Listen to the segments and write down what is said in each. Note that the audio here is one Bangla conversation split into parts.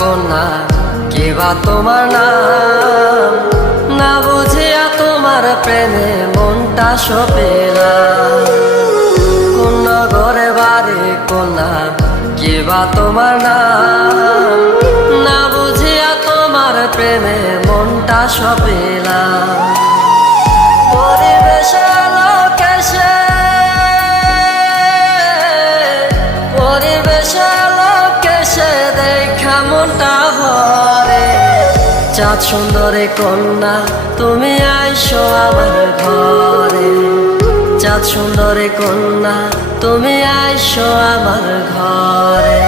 কন্যা কিবা তোমার নাম, না বুঝিয়া তোমার প্রেমে মনটা সপেলাম। কোন নগরে বাড়ি কন্যা কিবা তোমার নাম, না বুঝিয়া তোমার প্রেমে মনটা সপেলাম। পরিবেশে লোকেশে পরিবেশে লোকেশে দেখা মনটা ভরে। চাঁদ সুন্দরী কন্যা তুমি আইসো আমার ঘরে, চাঁদ সুন্দরী কন্যা তুমি আইসো আমার ঘরে।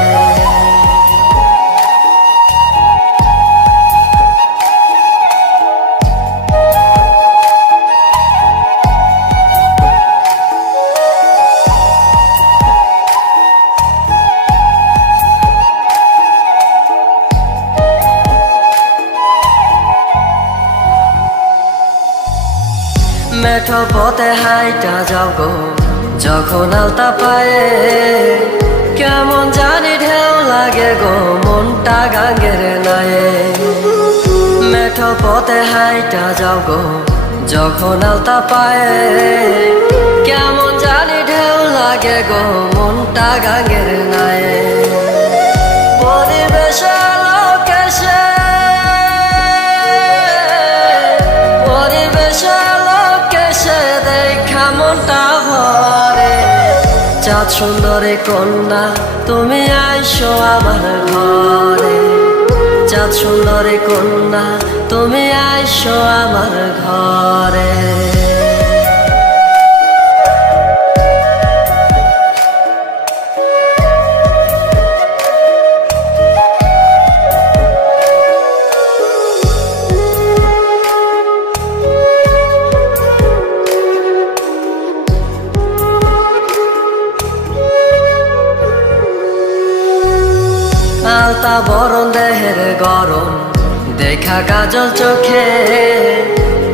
মেঠো পথে হাইটা যাও গো যখন আলতা পায়ে, কেমন জানি ঢেউ লাগে গো মনটা গাঙ্গের নায়ে। মেঠো পথে হাইটা যাও গো যখন আলতা পায়ে, কেমন জানি ঢেউ লাগে গো মনটা গাঙ্গের নায়ে। পরিবেশে লোকেশে পরিবেশে লোকেশে দেখা মনটা ভরে। চাঁদ সুন্দরী কন্যা তুমি আইসো আমার ঘরে, চাঁদ সুন্দরী কন্যা তুমি আইসো আমার ঘরে। আলতা বরণ দেহের গরম দেখা কাজল চোখে,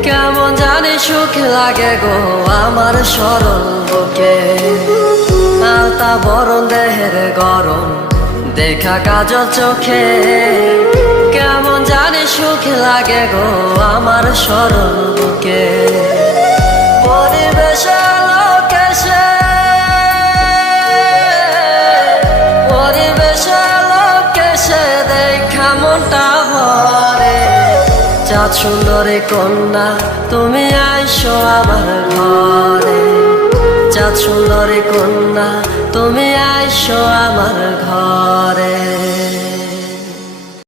কেমন জানি সুখ লাগে গো আমার সরল বুকে। আলতা বরণ দেহের গরম দেখা কাজল চোখে, কেমন জানি সুখ লাগে গো আমার সরল বুকে। পরিবেশে লোকেশে পরিবেশে লোকেশে দেখা মনটা ভরে। চাঁদ সুন্দরী কন্যা তুমি আইসো আমার ঘরে, চাঁদ সুন্দরী কন্যা তুমি আইসো আমার ঘরে।